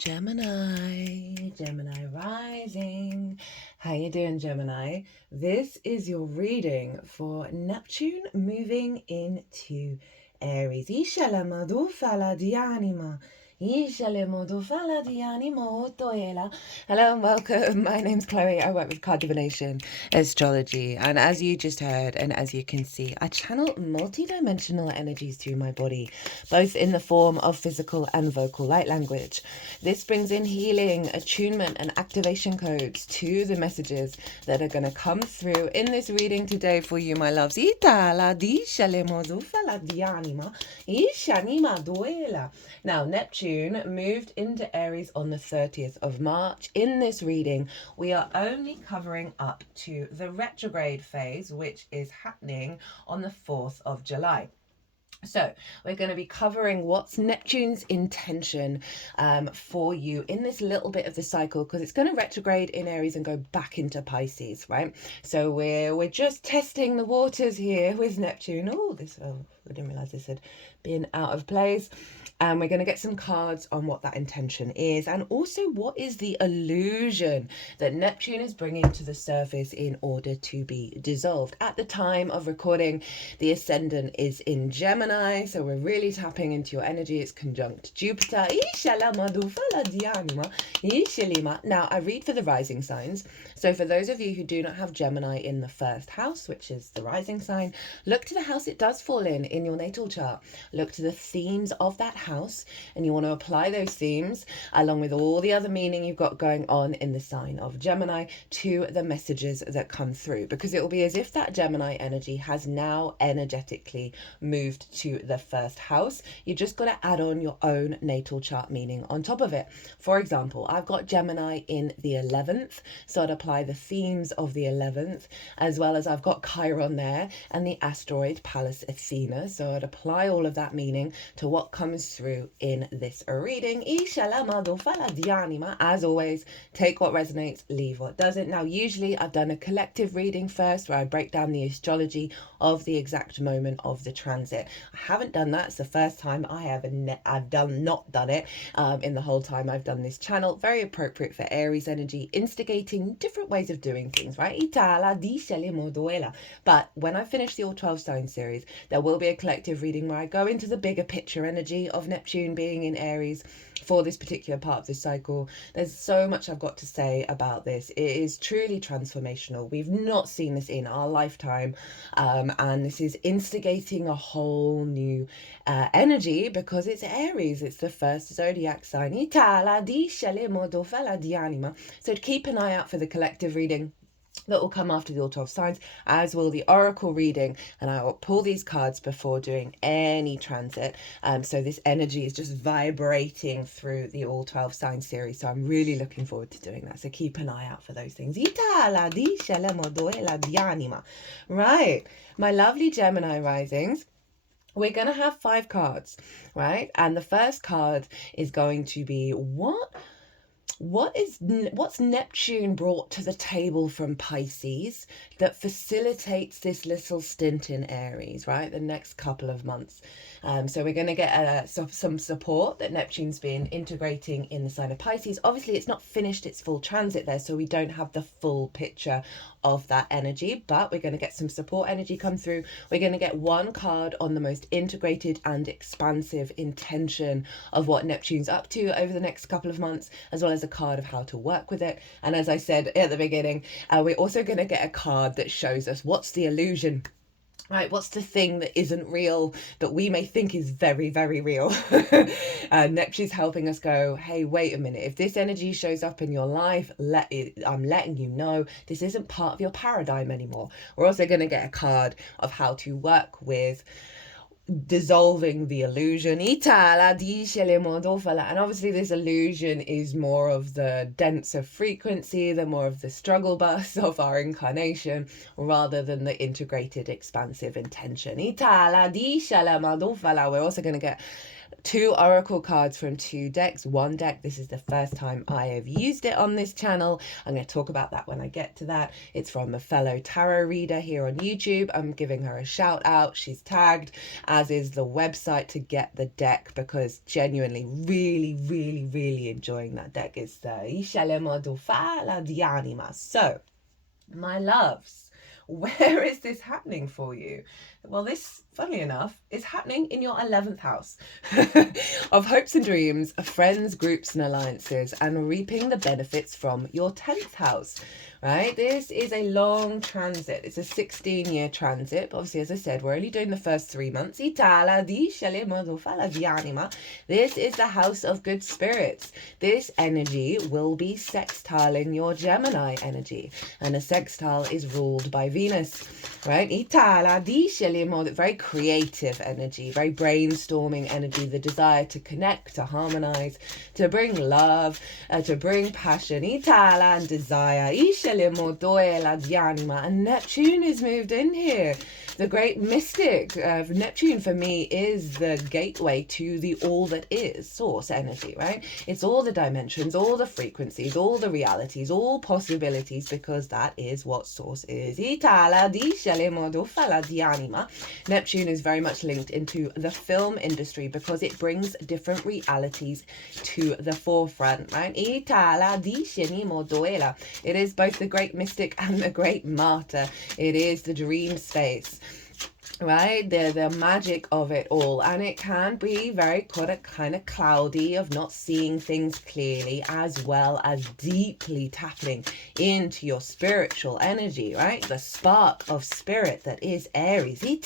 Gemini rising. How you doing, Gemini? This is your reading for Neptune moving into Aries. Isha madu fala di anima. Hello and welcome. My name's Chloe. I work with card divination, astrology, and as you just heard and as you can see, I channel multi-dimensional energies through my body, both in the form of physical and vocal light language. This brings in healing, attunement, and activation codes to the messages that are going to come through in this reading today for you, my loves. Now, Neptune moved into Aries on the 30th of March. In this reading, we are only covering up to the retrograde phase, which is happening on the 4th of July. So we're going to be covering what's Neptune's intention for you in this little bit of the cycle, because it's going to retrograde in Aries and go back into Pisces, right? So we're just testing the waters here with Neptune. I didn't realize this had been out of place. And we're going to get some cards on what that intention is, and also what is the illusion that Neptune is bringing to the surface in order to be dissolved. At the time of recording, the ascendant is in Gemini, so we're really tapping into your energy. It's conjunct Jupiter. Now, I read for the rising signs. So for those of you who do not have Gemini in the first house, which is the rising sign, look to the house it does fall in your natal chart. Look to the themes of that house, and you want to apply those themes along with all the other meaning you've got going on in the sign of Gemini to the messages that come through, because it will be as if that Gemini energy has now energetically moved to the first house. You just got to add on your own natal chart meaning on top of it. For example, I've got Gemini in the 11th, so I'd apply the themes of the 11th, as well as I've got Chiron there and the asteroid Pallas Athena, so I'd apply all of that meaning to what comes through in this reading. As always, take what resonates, leave what doesn't. Now, usually I've done a collective reading first where I break down the astrology of the exact moment of the transit. I haven't done that. It's the first time I've not done it in the whole time I've done this channel. Very appropriate for Aries energy, instigating different ways of doing things, right? But when I finish the All 12 Sign series, there will be a collective reading where I go into the bigger picture energy of Neptune being in Aries for this particular part of the cycle. There's so much I've got to say about this. It is truly transformational. We've not seen this in our lifetime, and this is instigating a whole new energy because it's Aries. It's the first zodiac sign. So keep an eye out for the collective reading that will come after the All 12 Signs, as will the Oracle reading, and I will pull these cards before doing any transit. So this energy is just vibrating through the All 12 Signs series, so I'm really looking forward to doing that. So keep an eye out for those things. Right, my lovely Gemini risings. We're going to have 5 cards, right? And the first card is going to be what's Neptune brought to the table from Pisces that facilitates this little stint in Aries, right? The next couple of months. So we're going to get some support that Neptune's been integrating in the sign of Pisces. Obviously, it's not finished its full transit there, so we don't have the full picture of that energy, but we're going to get some support energy come through. We're going to get one card on the most integrated and expansive intention of what Neptune's up to over the next couple of months, as well as a card of how to work with it. And as I said at the beginning, we're also going to get a card that shows us what's the illusion. Right, what's the thing that isn't real that we may think is very, very real? Neptune's helping us go, hey, wait a minute. If this energy shows up in your life, I'm letting you know this isn't part of your paradigm anymore. We're also going to get a card of how to work with dissolving the illusion. And obviously this illusion is more of the denser frequency, the more of the struggle bus of our incarnation, rather than the integrated expansive intention. We're also going to get 2 oracle cards from 2 decks. 1 deck, this is the first time I have used it on this channel. I'm going to talk about that when I get to that. It's from a fellow tarot reader here on YouTube. I'm giving her a shout out. She's tagged, as is the website to get the deck, because genuinely really enjoying that deck. It's the Ishalemo do Fala di Anima. So, my loves, where is this happening for you? Well, this, funnily enough, is happening in your 11th house of hopes and dreams, friends, groups and alliances, and reaping the benefits from your 10th house, right? This is a long transit. It's a 16-year transit. But obviously, as I said, we're only doing the first 3 months. This is the house of good spirits. This energy will be sextiling your Gemini energy. And a sextile is ruled by Venus, right? Very creative energy, very brainstorming energy, the desire to connect, to harmonize, to bring love, to bring passion, and desire. And Neptune is moved in here. The great mystic of Neptune for me is the gateway to the all that is source energy, right? It's all the dimensions, all the frequencies, all the realities, all possibilities, because that is what source is. Neptune is very much linked into the film industry because it brings different realities to the forefront, right? It is both the great mystic and the great martyr. It is the dream space, right? The magic of it all. And it can be very kind of cloudy, of not seeing things clearly, as well as deeply tapping into your spiritual energy, right? The spark of spirit that is Aries. The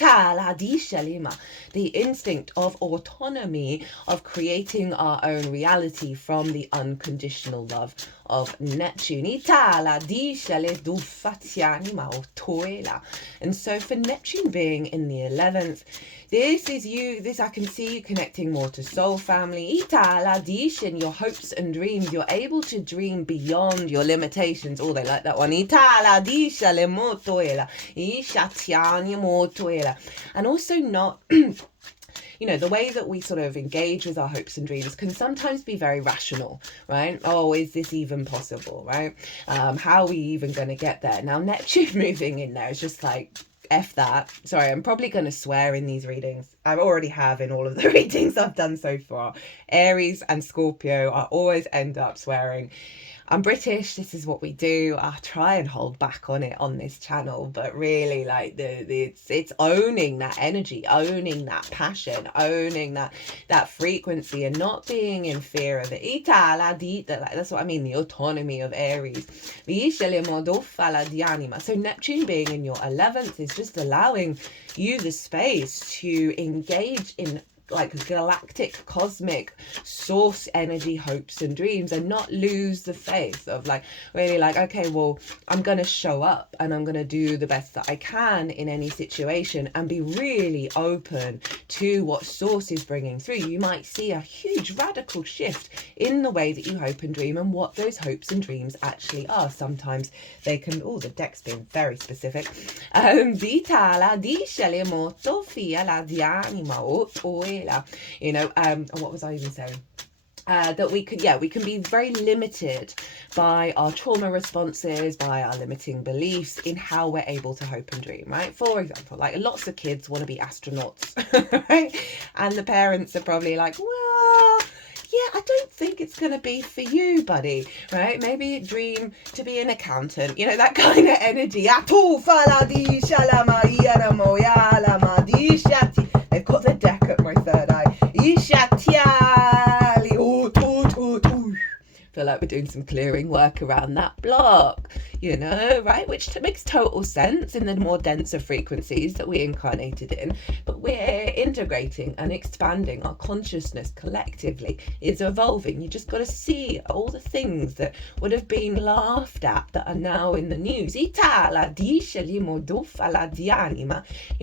instinct of autonomy, of creating our own reality from the unconditional love of Neptune. And so for Neptune being in the 11th, this is you, I can see you connecting more to soul family, and your hopes and dreams. You're able to dream beyond your limitations. Oh, they like that one. And also not you know, the way that we sort of engage with our hopes and dreams can sometimes be very rational, right? Oh, is this even possible, right? How are we even going to get there? Now, Neptune moving in there is just like, F that. Sorry, I'm probably going to swear in these readings. I already have in all of the readings I've done so far. Aries and Scorpio, I always end up swearing. I'm British, this is what we do. I try and hold back on it on this channel, but really, like, it's owning that energy, owning that passion, owning that frequency, and not being in fear of it. That's what I mean, the autonomy of Aries. So Neptune being in your 11th is just allowing you the space to engage in like galactic, cosmic source energy, hopes and dreams, and not lose the faith of like, really like, okay, well, I'm going to show up and I'm going to do the best that I can in any situation, and be really open to what source is bringing through. You might see a huge radical shift in the way that you hope and dream and what those hopes and dreams actually are. Sometimes they can, oh, the deck's being very specific. You know, what was I even saying? That we can be very limited by our trauma responses, by our limiting beliefs in how we're able to hope and dream, right? For example, like lots of kids want to be astronauts, right? And the parents are probably like, well, yeah, I don't think it's going to be for you, buddy, right? Maybe dream to be an accountant, you know, that kind of energy. They've got the deck at my third eye. Feel like we're doing some clearing work around that block, you know, right? Which makes total sense in the more denser frequencies that we incarnated in. But we're integrating and expanding our consciousness collectively. It's evolving. You just got to see all the things that would have been laughed at that are now in the news. You know,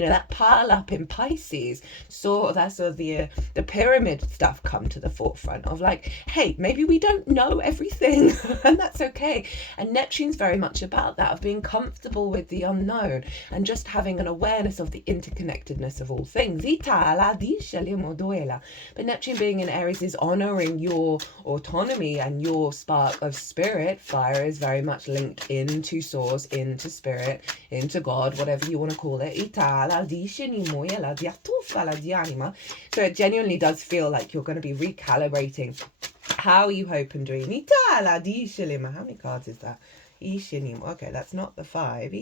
that pile up in Pisces. So that's the pyramid stuff come to the forefront of like, hey, maybe we don't know everything. And that's okay. And Neptune's very much about that, of being comfortable with the unknown and just having an awareness of the interconnectedness of all things. But Neptune being in Aries is honoring your autonomy and your spark of spirit. Fire is very much linked into source, into spirit, into God, whatever you want to call it. So it genuinely does feel like you're going to be recalibrating how you hope and dream. How many cards is that? Okay, that's not the 5.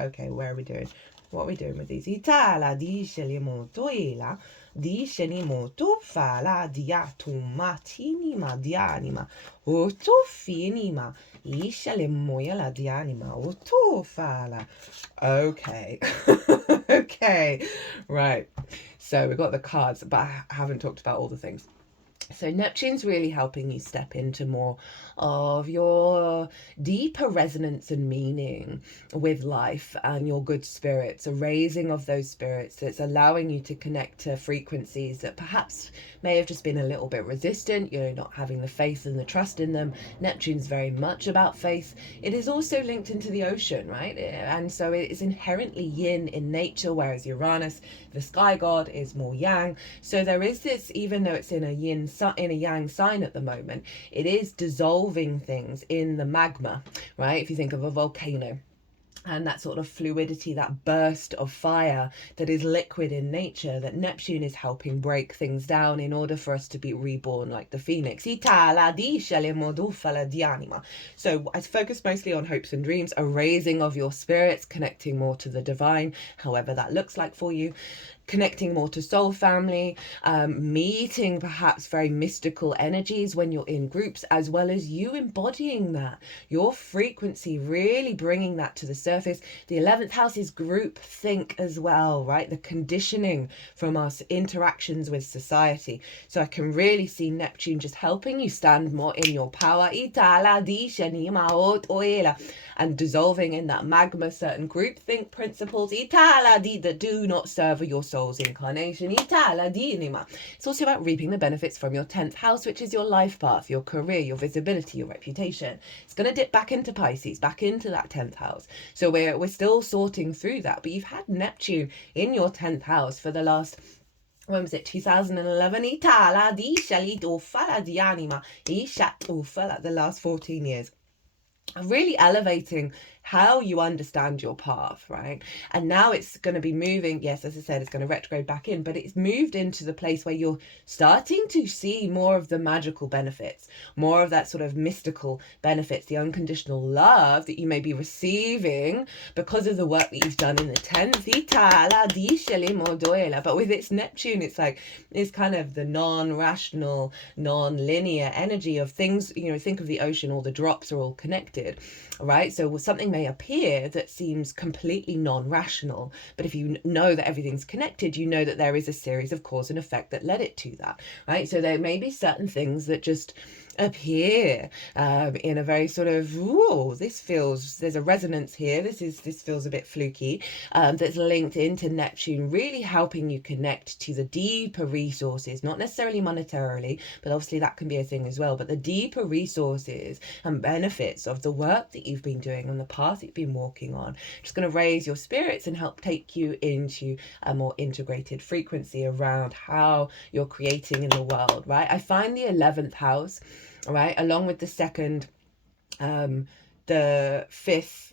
Okay, where are we doing? What are we doing with these? Okay. Okay, right. So we've got the cards, but I haven't talked about all the things. So Neptune's really helping you step into more of your deeper resonance and meaning with life and your good spirits, a raising of those spirits that's allowing you to connect to frequencies that perhaps may have just been a little bit resistant, not having the faith and the trust in them. Neptune's very much about faith. It is also linked into the ocean, right? And so it is inherently yin in nature, whereas Uranus, the sky god, is more yang. So there is this, even though it's in a yang sign at the moment, it is dissolving things in the magma, right? If you think of a volcano and that sort of fluidity, that burst of fire that is liquid in nature, that Neptune is helping break things down in order for us to be reborn like the phoenix. So I focus mostly on hopes and dreams, a raising of your spirits, connecting more to the divine, however that looks like for you, connecting more to soul family, meeting perhaps very mystical energies when you're in groups, as well as you embodying that, your frequency, really bringing that to the surface. The 11th house is group think as well, right? The conditioning from us, interactions with society. So I can really see Neptune just helping you stand more in your power and dissolving in that magma certain group think principles that do not serve your soul's incarnation. It's also about reaping the benefits from your 10th house, which is your life path, your career, your visibility, your reputation. It's going to dip back into Pisces, back into that 10th house. So we're still sorting through that, but you've had Neptune in your 10th house for the last, when was it, 2011? The last 14 years. Really elevating how you understand your path, right? And now it's going to be moving, yes, as I said, it's going to retrograde back in, but it's moved into the place where you're starting to see more of the magical benefits, more of that sort of mystical benefits, the unconditional love that you may be receiving because of the work that you've done in the 10th. But with its Neptune, it's kind of the non-rational, non-linear energy of things. Think of the ocean, all the drops are all connected, right? So something may appear that seems completely non-rational, but if you know that everything's connected, you know that there is a series of cause and effect that led it to that, right? So there may be certain things that just appear in a very sort of, there's a resonance here, this feels a bit fluky, that's linked into Neptune, really helping you connect to the deeper resources, not necessarily monetarily, but obviously that can be a thing as well, but the deeper resources and benefits of the work that you've been doing on the path you've been walking on. Just going to raise your spirits and help take you into a more integrated frequency around how you're creating in the world, right? I find the 11th house, right, along with the second, the fifth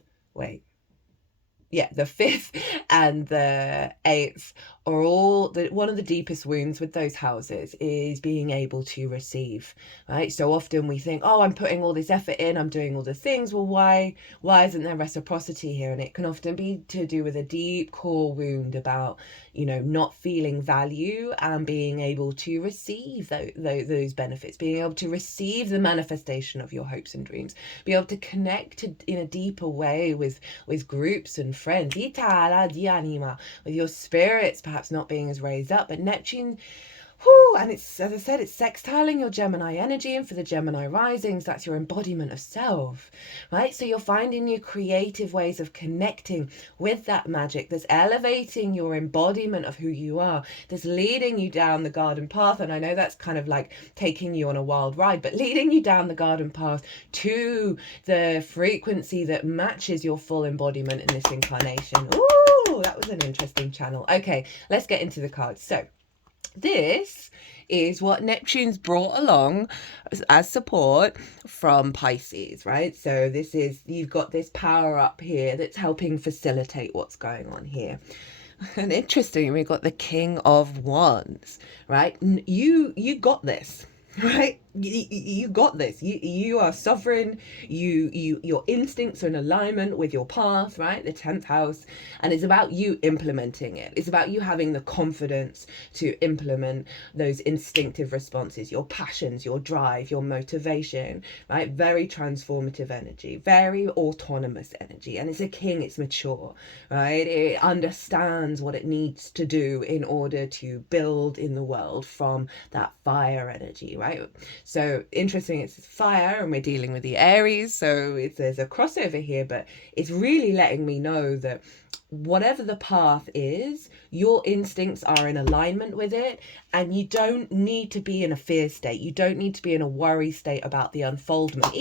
and the 8th are all one of the deepest wounds with those houses is being able to receive, right? So often we think, I'm putting all this effort in, I'm doing all the things, well, why isn't there reciprocity here? And it can often be to do with a deep core wound about not feeling value and being able to receive those benefits, being able to receive the manifestation of your hopes and dreams, be able to connect in a deeper way with groups and friends, with your spirits perhaps not being as raised up. But Neptune Whew, and it's, as I said, it's sextiling your Gemini energy, and for the Gemini risings, that's your embodiment of self, right? So you're finding new creative ways of connecting with that magic that's elevating your embodiment of who you are, that's leading you down the garden path. And I know that's kind of like taking you on a wild ride, but leading you down the garden path to the frequency that matches your full embodiment in this incarnation. Ooh, that was an interesting channel. Okay, let's get into the cards. So this is what Neptune's brought along as support from Pisces, right? So this is, you've got this power up here that's helping facilitate what's going on here. And interesting, we've got the King of Wands, right? You got this, right? You got this. You are sovereign. Your instincts are in alignment with your path, right? The 10th house, and it's about you implementing it. It's about you having the confidence to implement those instinctive responses, your passions, your drive, your motivation, right? Very transformative energy, very autonomous energy, and it's a king. It's mature, right? It understands what it needs to do in order to build in the world from that fire energy, right? So interesting, it's fire and we're dealing with the Aries, so there's a crossover here, but it's really letting me know that whatever the path is, your instincts are in alignment with it, and you don't need to be in a fear state. You don't need to be in a worry state about the unfoldment.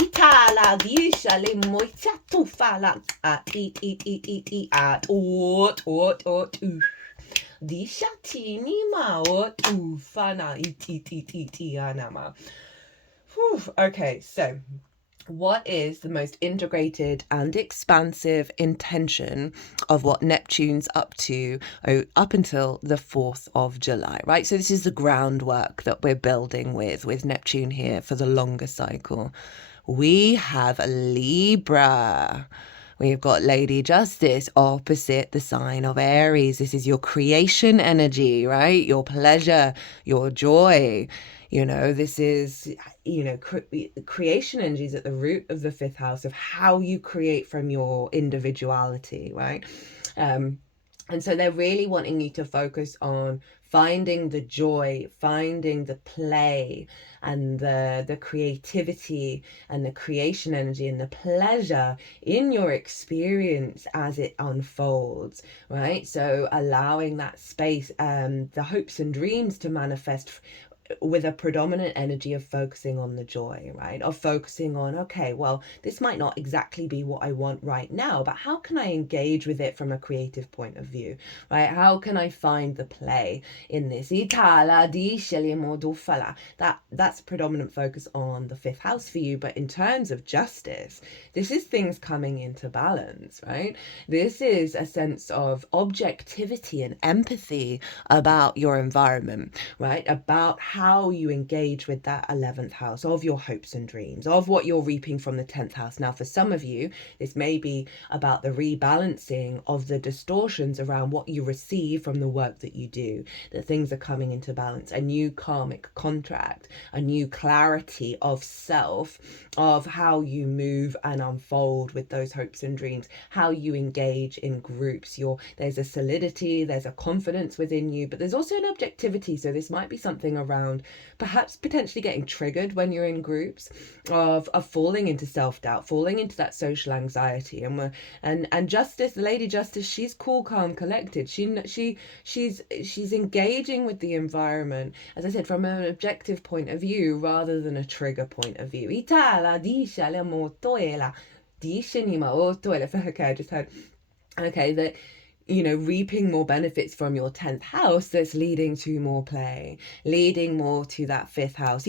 Okay, so what is the most integrated and expansive intention of what Neptune's up to up until the 4th of July, right? So this is the groundwork that we're building with Neptune here for the longer cycle. We have Libra. We've got Lady Justice opposite the sign of Aries. This is your creation energy, right? Your pleasure, your joy. You know, this is, you know, creation energy is at the root of the 5th house of how you create from your individuality, right? And so they're really wanting you to focus on finding the joy, finding the play and the creativity and the creation energy and the pleasure in your experience as it unfolds, right? So allowing that space, the hopes and dreams to manifest with a predominant energy of focusing on the joy, right? Of focusing on, okay, well, this might not exactly be what I want right now, but how can I engage with it from a creative point of view, right? How can I find the play in this? That's predominant focus on the 5th house for you. But in terms of justice, this is things coming into balance, right? This is a sense of objectivity and empathy about your environment, right? About how you engage with that 11th house of your hopes and dreams, of what you're reaping from the 10th house. Now, for some of you, this may be about the rebalancing of the distortions around what you receive from the work that you do, that things are coming into balance, a new karmic contract, a new clarity of self, of how you move and unfold with those hopes and dreams, how you engage in groups. There's a solidity, there's a confidence within you, but there's also an objectivity. So this might be something around perhaps potentially getting triggered when you're in groups of falling into self-doubt, falling into that social anxiety. And Justice, the Lady Justice, she's cool, calm, collected. She's engaging with the environment, as I said, from an objective point of view rather than a trigger point of view. Okay, I just heard, okay, that, you know, reaping more benefits from your 10th house that's leading to more play, leading more to that 5th house.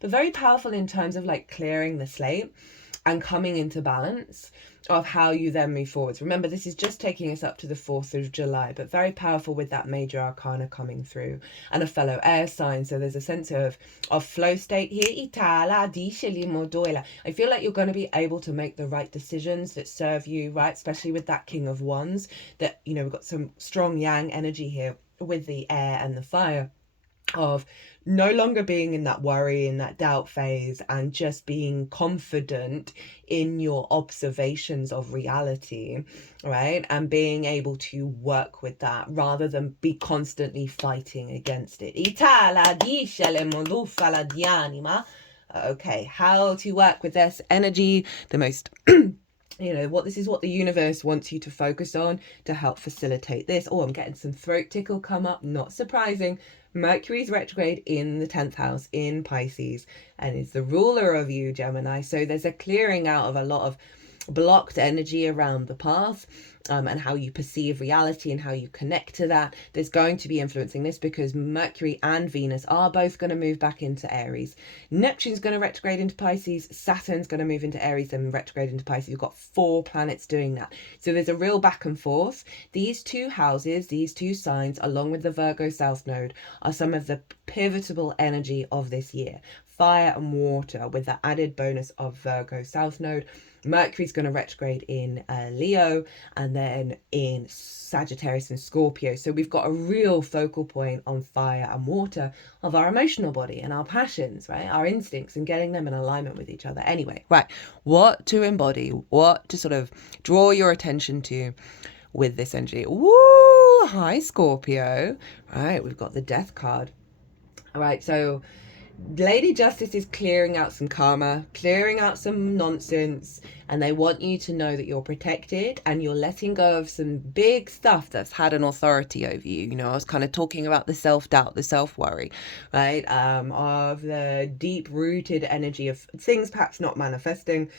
But very powerful in terms of like clearing the slate and coming into balance of how you then move forwards. Remember, this is just taking us up to the 4th of July, but very powerful with that major arcana coming through and a fellow air sign. So there's a sense of flow state here. I feel like you're going to be able to make the right decisions that serve you, right? Especially with that King of Wands, that, you know, we've got some strong yang energy here with the air and the fire. of no longer being in that worry, in that doubt phase, and just being confident in your observations of reality, right? And being able to work with that rather than be constantly fighting against it. Okay, how to work with this energy the most this is what the universe wants you to focus on to help facilitate this. Oh, I'm getting some throat tickle come up, not surprising. Mercury's retrograde in the 10th house in Pisces and is the ruler of you, Gemini. So there's a clearing out of a lot of blocked energy around the path, and how you perceive reality and how you connect to that. There's going to be influencing this because Mercury and Venus are both going to move back into Aries. Neptune's going to retrograde into Pisces. Saturn's going to move into Aries and retrograde into Pisces. You've got 4 planets doing that. So there's a real back and forth. These 2 houses, these 2 signs, along with the Virgo South Node, are some of the pivotal energy of this year. Fire and water with the added bonus of Virgo South Node. Mercury's going to retrograde in Leo and then in Sagittarius and Scorpio. So we've got a real focal point on fire and water of our emotional body and our passions, right? Our instincts and getting them in alignment with each other. Anyway, right. What to embody, what to sort of draw your attention to with this energy. Woo! Hi, Scorpio. Right, we've got the Death card. All right, so Lady Justice is clearing out some karma, clearing out some nonsense, and they want you to know that you're protected and you're letting go of some big stuff that's had an authority over you. You know, I was kind of talking about the self-doubt, the self-worry, right? Of the deep-rooted energy of things perhaps not manifesting.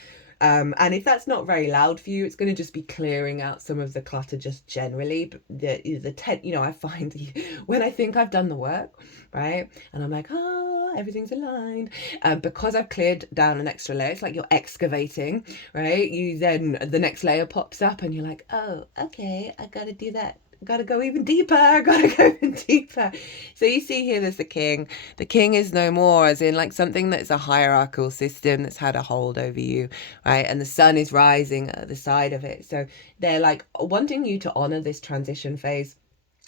And if that's not very loud for you, it's going to just be clearing out some of the clutter just generally. I find when I think I've done the work, right? And I'm like, everything's aligned. Because I've cleared down an extra layer, it's like you're excavating, right? The next layer pops up and you're like, oh, okay, I got to do that. Gotta go even deeper. So you see here there's the king. The king is no more, as in like something that's a hierarchical system that's had a hold over you, right? And the sun is rising at the side of it. So they're like wanting you to honor this transition phase.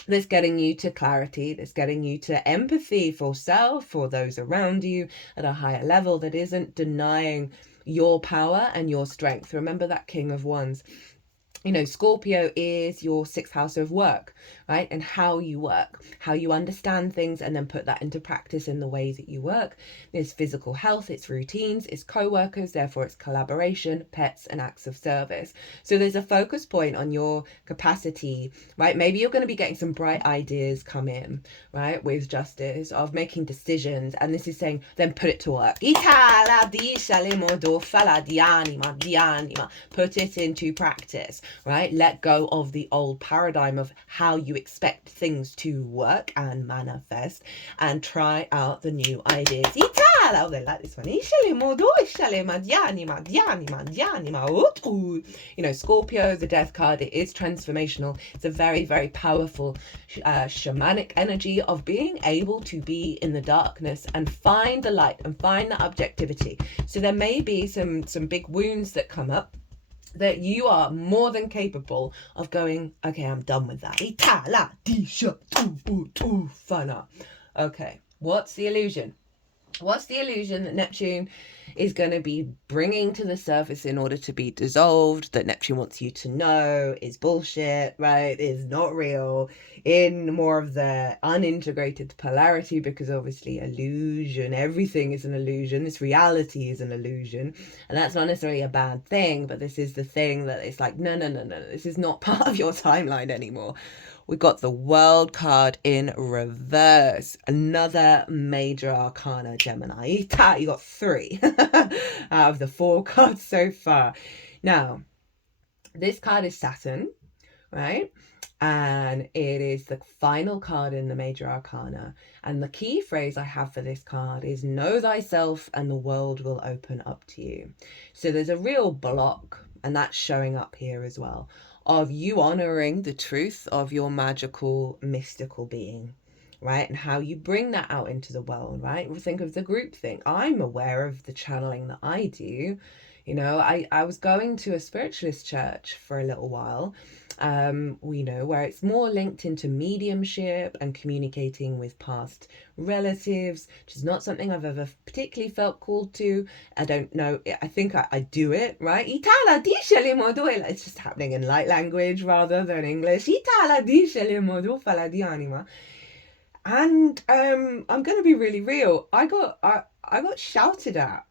That's getting you to clarity, that's getting you to empathy for self, for those around you at a higher level, that isn't denying your power and your strength. Remember that King of Wands. You know, Scorpio is your 6th house of work, right? And how you work, how you understand things and then put that into practice in the way that you work. It's physical health, it's routines, it's co-workers, therefore it's collaboration, pets and acts of service. So there's a focus point on your capacity, right? Maybe you're going to be getting some bright ideas come in, right? With justice of making decisions. And this is saying, then put it to work. Put it into practice. Right? Let go of the old paradigm of how you expect things to work and manifest and try out the new ideas. Oh, they like this one. You know, Scorpio, the Death card, it is transformational. It's a very, very powerful shamanic energy of being able to be in the darkness and find the light and find the objectivity. So there may be some big wounds that come up that you are more than capable of going, okay, I'm done with that. Okay, what's the illusion? What's the illusion that Neptune is going to be bringing to the surface in order to be dissolved, that Neptune wants you to know is bullshit, right? Is not real, in more of the unintegrated polarity, because obviously illusion, everything is an illusion. This reality is an illusion, and that's not necessarily a bad thing, but this is the thing that it's like, no, this is not part of your timeline anymore. We got the World card in reverse. Another major arcana, Gemini. You got 3 out of the 4 cards so far. Now, this card is Saturn, right? And it is the final card in the major arcana. And the key phrase I have for this card is know thyself and the world will open up to you. So there's a real block, and that's showing up here as well, of you honoring the truth of your magical, mystical being, right? And how you bring that out into the world, right? Think of the group thing. I'm aware of the channeling that I do. You know, I was going to a spiritualist church for a little while, where it's more linked into mediumship and communicating with past relatives, which is not something I've ever particularly felt called to. I don't know. I think I do it, right? Itala dice le modo. It's just happening in light language rather than English. Itala dice le modo fala di anima. And I'm gonna be really real. I got shouted at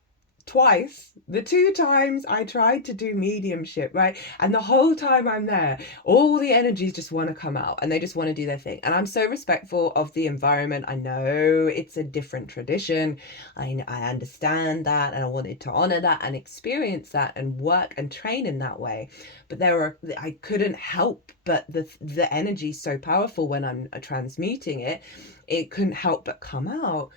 twice. The two times I tried to do mediumship, right? And the whole time I'm there, all the energies just want to come out and they just want to do their thing. And I'm so respectful of the environment. I know it's a different tradition. I understand that, and I wanted to honor that and experience that and work and train in that way. But I couldn't help but the energy is so powerful when I'm transmuting it. It couldn't help but come out.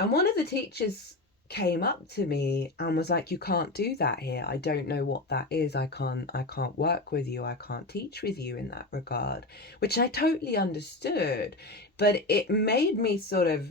And one of the teachers came up to me and was like, you can't do that here. I don't know what that is. I can't work with you. I can't teach with you in that regard, which I totally understood, but it made me sort of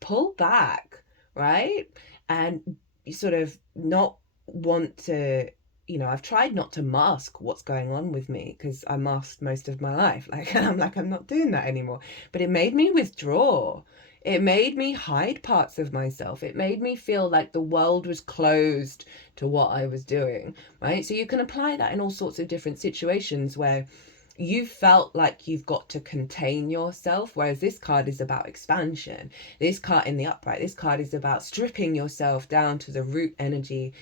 pull back, right? And sort of not want to, I've tried not to mask what's going on with me, because I masked most of my life. I'm not doing that anymore. But it made me withdraw. It made me hide parts of myself. It made me feel like the world was closed to what I was doing, right? So you can apply that in all sorts of different situations where you felt like you've got to contain yourself, whereas this card is about expansion. This card in the upright, this card is about stripping yourself down to the root energy,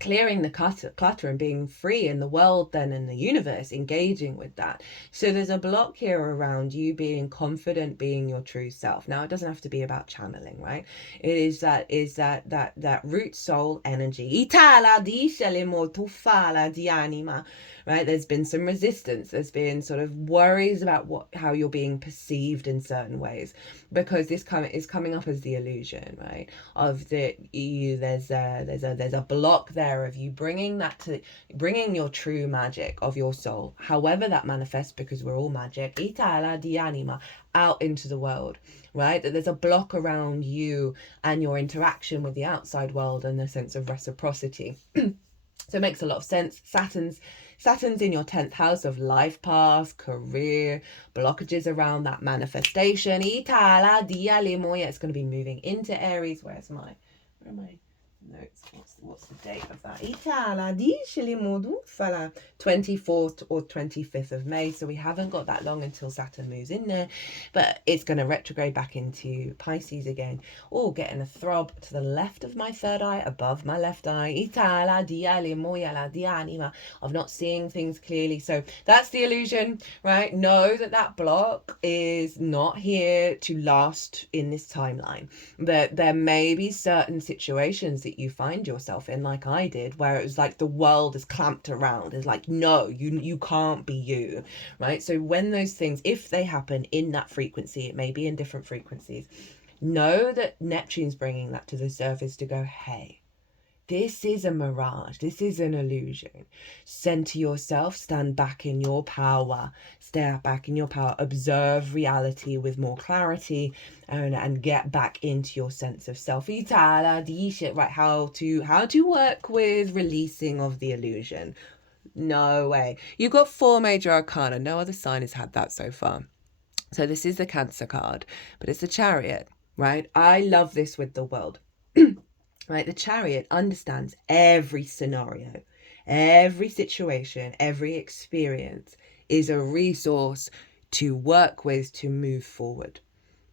clearing the clutter and being free in the world, then in the universe, engaging with that. So there's a block here around you being confident, being your true self. Now, it doesn't have to be about channeling, right? It is that root soul energy. Itala dice le molto fala di anima, right? There's been some resistance. There's been sort of worries about how you're being perceived in certain ways, because this is coming up as the illusion, right? Of there's a block there of you bringing your true magic of your soul, however that manifests, because we're all magic, itala di anima, out into the world, right? That there's a block around you and your interaction with the outside world and the sense of reciprocity. So it makes a lot of sense. Saturn's in your 10th house of life path, career, blockages around that manifestation. Itala dia limoya. It's going to be moving into Aries. Where are my notes? What's the date of that? Itala dice limodu fala 24th or 25th of May. So we haven't got that long until Saturn moves in there, but it's going to retrograde back into Pisces again. Oh, getting a throb to the left of my third eye, above my left eye. Itala dia limoya la dia anima, of not seeing things clearly. So that's the illusion, right? Know that block is not here to last in this timeline. That there may be certain situations that you find yourself in, like I did, where it was like the world is clamped around. It's like, no, you can't be you, right? So when those things, if they happen in that frequency, it may be in different frequencies, know that Neptune's bringing that to the surface to go, hey, this is a mirage. This is an illusion. Center yourself. Stand back in your power. Stay back in your power. Observe reality with more clarity, and get back into your sense of self. Right? How to work with releasing of the illusion. No way. You've got 4 major arcana. No other sign has had that so far. So this is the Cancer card, but it's the Chariot, right? I love this with the world. Right, the Chariot understands every scenario, every situation, every experience is a resource to work with to move forward,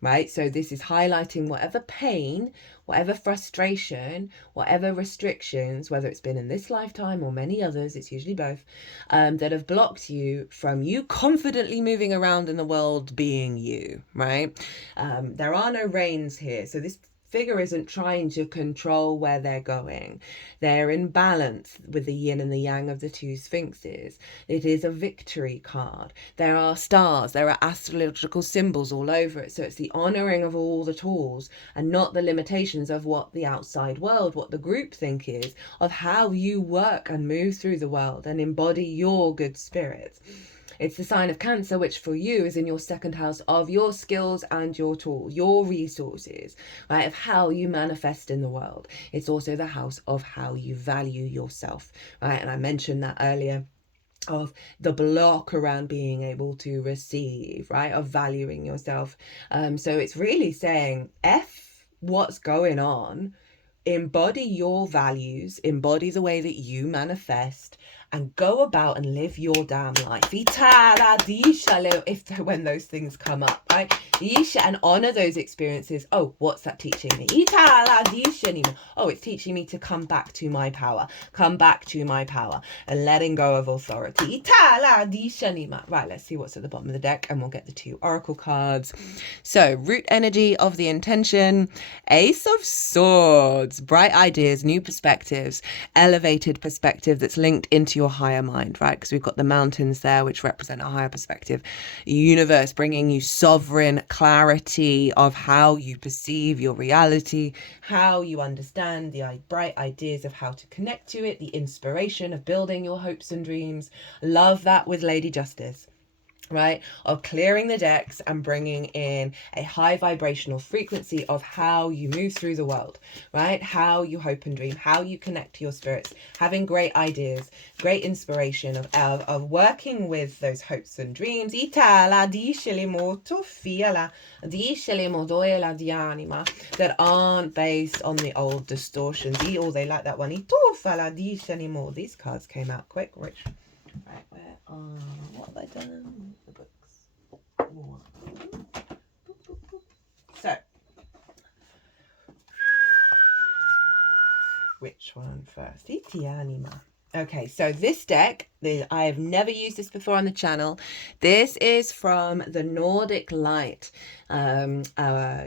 right? So this is highlighting whatever pain, whatever frustration, whatever restrictions, whether it's been in this lifetime or many others, it's usually both, that have blocked you from you confidently moving around in the world being you, right? There are no reins here. So this figure isn't trying to control where they're going. They're in balance with the yin and the yang of the 2 sphinxes. It is a victory card. There are stars, there are astrological symbols all over it. So it's the honoring of all the tools and not the limitations of what the outside world, what the group think is, of how you work and move through the world and embody your good spirits. It's the sign of Cancer, which for you is in your second house of your skills and your tools, your resources, right? Of how you manifest in the world. It's also the house of how you value yourself, right? And I mentioned that earlier, of the block around being able to receive, right? Of valuing yourself. So it's really saying, F what's going on, embody your values, embody the way that you manifest, and go about and live your damn life. If when those things come up, right? And honor those experiences. Oh, what's that teaching me? Oh, it's teaching me to come back to my power, and letting go of authority. Right, let's see what's at the bottom of the deck, and we'll get the 2 oracle cards. So, root energy of the intention, Ace of Swords, bright ideas, new perspectives, elevated perspective that's linked into your higher mind, right? Because we've got the mountains there, which represent a higher perspective. Universe bringing you sovereign clarity of how you perceive your reality, how you understand the bright ideas of how to connect to it, the inspiration of building your hopes and dreams. Love that with Lady Justice, right? Of clearing the decks and bringing in a high vibrational frequency of how you move through the world, right? How you hope and dream, how you connect to your spirits, having great ideas, great inspiration of working with those hopes and dreams. That aren't based on the old distortions. Oh, they like that one. These cards came out quick. Rich. Right, where are, what have I done? The books. So, which one first? Okay, so this deck, I have never used this before on the channel. This is from the Nordic Light, our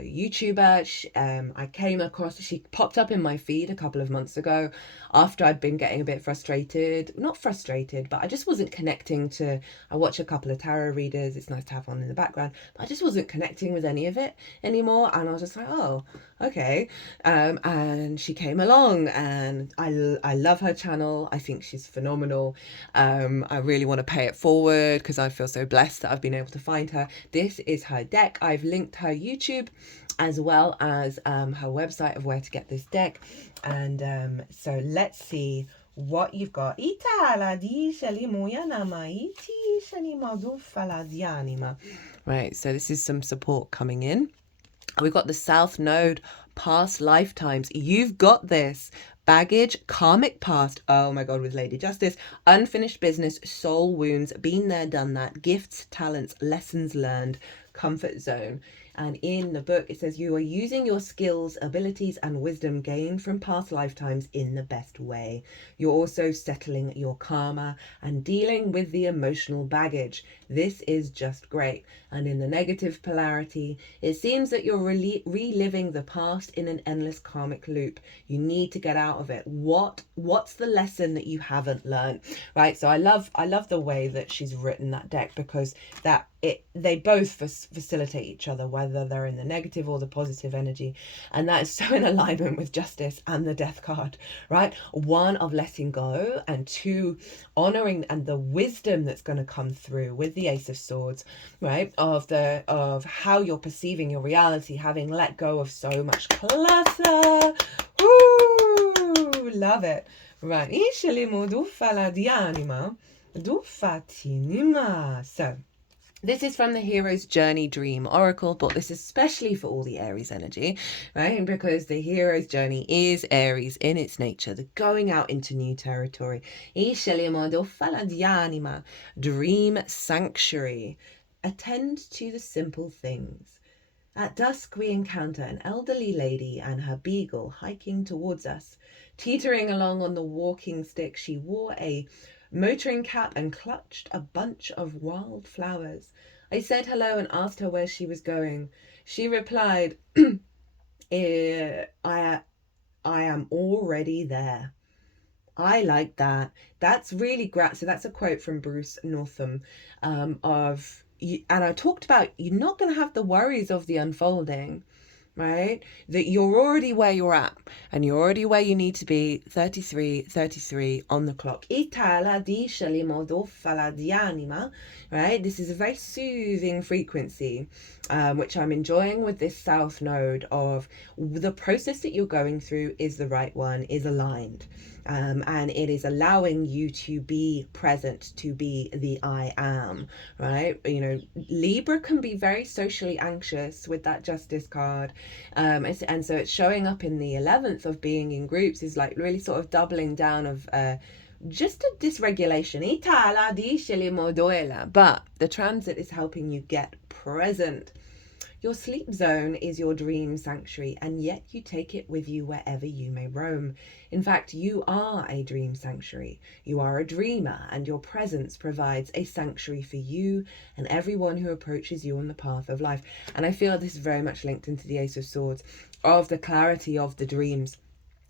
YouTuber. I came across, she popped up in my feed a couple of months ago after I'd been getting a bit frustrated. Not frustrated, but I just wasn't connecting to, I watch a couple of tarot readers. It's nice to have one in the background, but I just wasn't connecting with any of it anymore. And I was just like, oh, okay. And she came along, and I love her channel. I think she's phenomenal. I really want to pay it forward because I feel so blessed that I've been able to find her. This is her deck. I've linked her YouTube as well as her website of where to get this deck. And so let's see what you've got. Right, so this is some support coming in. We've got the South Node, past lifetimes. You've got this. Baggage, karmic past. Oh my God, with Lady Justice. Unfinished business, soul wounds, been there, done that. Gifts, talents, lessons learned, comfort zone. And in the book, it says you are using your skills, abilities, and wisdom gained from past lifetimes in the best way. You're also settling your karma and dealing with the emotional baggage. This is just great. And in the negative polarity, it seems that you're reliving the past in an endless karmic loop. You need to get out of it. What's the lesson that you haven't learned? Right? So I love the way that she's written that deck, because they both facilitate each other, whether they're in the negative or the positive energy. And that is so in alignment with Justice and the Death card, right? One, of letting go, and two, honoring and the wisdom that's going to come through with the Ace of Swords, right? Of how you're perceiving your reality, having let go of so much clutter. Woo! Love it. Right. So this is from the Hero's Journey Dream Oracle, but this is especially for all the Aries energy, right? Because the Hero's Journey is Aries in its nature, the going out into new territory. Dream Sanctuary. Attend to the simple things. At dusk, we encounter an elderly lady and her beagle hiking towards us. Teetering along on the walking stick, she wore a motoring cap and clutched a bunch of wild flowers. I said hello and asked her where she was going. She replied, I am already there. I like that. That's really great. So that's a quote from Bruce Northam, and I talked about, you're not going to have the worries of the unfolding, right? That you're already where you're at and you're already where you need to be, 33 on the clock. Right? This is a very soothing frequency, which I'm enjoying with this south node of the process that you're going through is the right one, is aligned. And it is allowing you to be present, to be the I am, right? You know, Libra can be very socially anxious with that Justice card. And so it's showing up in the 11th of being in groups is like really sort of doubling down of just a dysregulation. But the transit is helping you get present. Your sleep zone is your dream sanctuary, and yet you take it with you wherever you may roam. In fact, you are a dream sanctuary. You are a dreamer, and your presence provides a sanctuary for you and everyone who approaches you on the path of life. And I feel this is very much linked into the Ace of Swords, of the clarity of the dreams.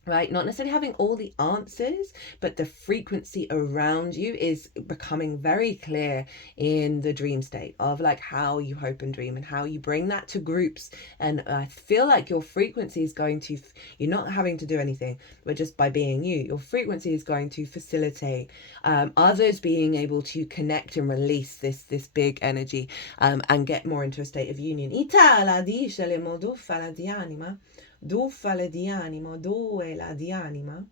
Right, not necessarily having all the answers, but the frequency around you is becoming very clear in the dream state of like how you hope and dream and how you bring that to groups. And I feel like your frequency is going to, you're not having to do anything, but just by being you, your frequency is going to facilitate others being able to connect and release this big energy and get more into a state of union. Duffale di animo, duela di anima.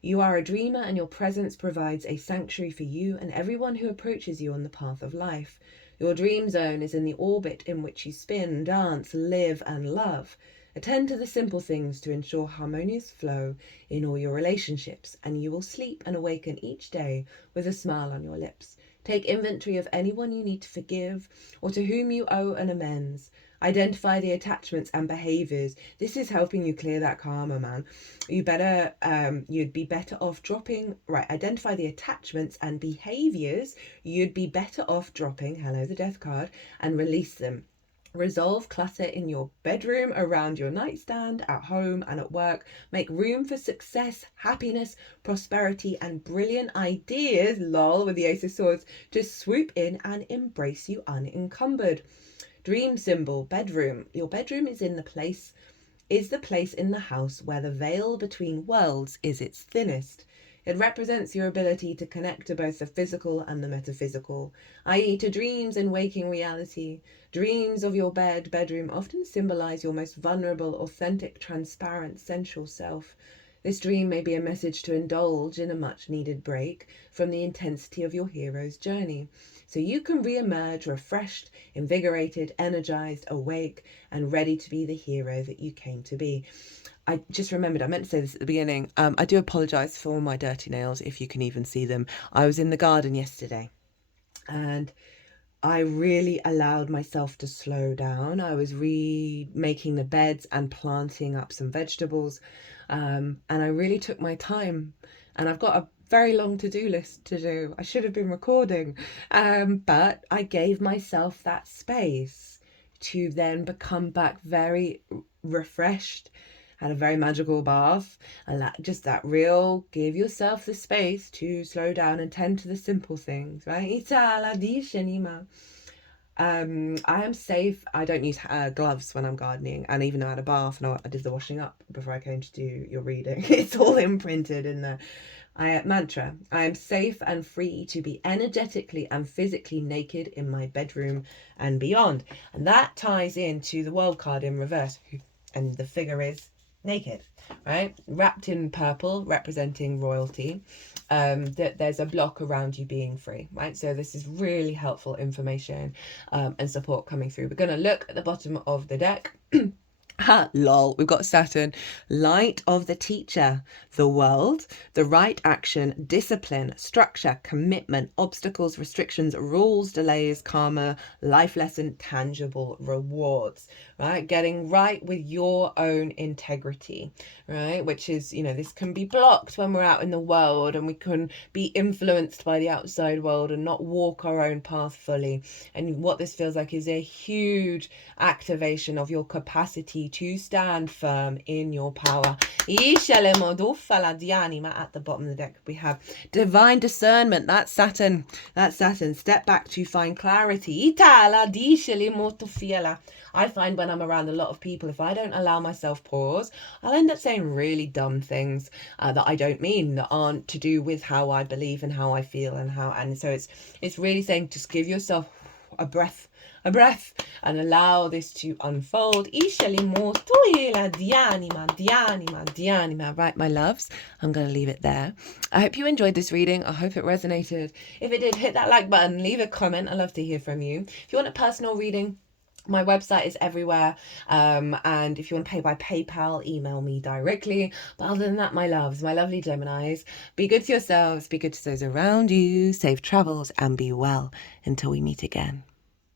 You are a dreamer, and your presence provides a sanctuary for you and everyone who approaches you on the path of life. Your dream zone is in the orbit in which you spin, dance, live, and love. Attend to the simple things to ensure harmonious flow in all your relationships, and you will sleep and awaken each day with a smile on your lips. Take inventory of anyone you need to forgive or to whom you owe an amends. Identify the attachments and behaviors. This is helping you clear that karma, man. You'd be better off dropping, right, identify the attachments and behaviors you'd be better off dropping, hello the death card, and release them. Resolve clutter in your bedroom, around your nightstand, at home and at work. Make room for success, happiness, prosperity, and brilliant ideas, lol, with the Ace of Swords, to swoop in and embrace you unencumbered. Dream symbol, bedroom. Your bedroom is the place in the house where the veil between worlds is its thinnest. It represents your ability to connect to both the physical and the metaphysical, i.e. to dreams and waking reality. Dreams of your bedroom often symbolize your most vulnerable, authentic, transparent, sensual self. This dream may be a message to indulge in a much-needed break from the intensity of your hero's journey, so you can re-emerge refreshed, invigorated, energized, awake, and ready to be the hero that you came to be. I just remembered, I meant to say this at the beginning. I do apologise for my dirty nails, if you can even see them. I was in the garden yesterday and I really allowed myself to slow down. I was remaking the beds and planting up some vegetables. And I really took my time. And I've got a very long to-do list to do. I should have been recording. But I gave myself that space to then become back very refreshed. Had a very magical bath, and just that real, give yourself the space to slow down and tend to the simple things, right? I am safe. I don't use gloves when I'm gardening, and even though I had a bath and I did the washing up before I came to do your reading, it's all imprinted in the mantra. I am safe and free to be energetically and physically naked in my bedroom and beyond. And that ties into the world card in reverse, and the figure is naked, right? Wrapped in purple, representing royalty. That there's a block around you being free, right? So this is really helpful information and support coming through. We're going to look at the bottom of the deck. Ha, lol, we've got Saturn, light of the teacher, the world, the right action, discipline, structure, commitment, obstacles, restrictions, rules, delays, karma, life lesson, tangible rewards, right? Getting right with your own integrity, right? Which is, this can be blocked when we're out in the world and we can be influenced by the outside world and not walk our own path fully. And what this feels like is a huge activation of your capacity clarity to stand firm in your power. At the bottom of the deck, we have divine discernment. That's Saturn. That's Saturn. Step back to find clarity. I find when I'm around a lot of people, if I don't allow myself pause, I'll end up saying really dumb things that I don't mean, that aren't to do with how I believe and how I feel and so it's really saying just give yourself a breath and allow this to unfold. Right, my loves, I'm going to leave it there. I hope you enjoyed this reading. I hope it resonated. If it did, hit that like button, leave a comment. I love to hear from you. If you want a personal reading, my website is everywhere, and if you want to pay by PayPal, email me directly. But other than that, my loves, my lovely Geminis, be good to yourselves, be good to those around you, safe travels, and be well until we meet again.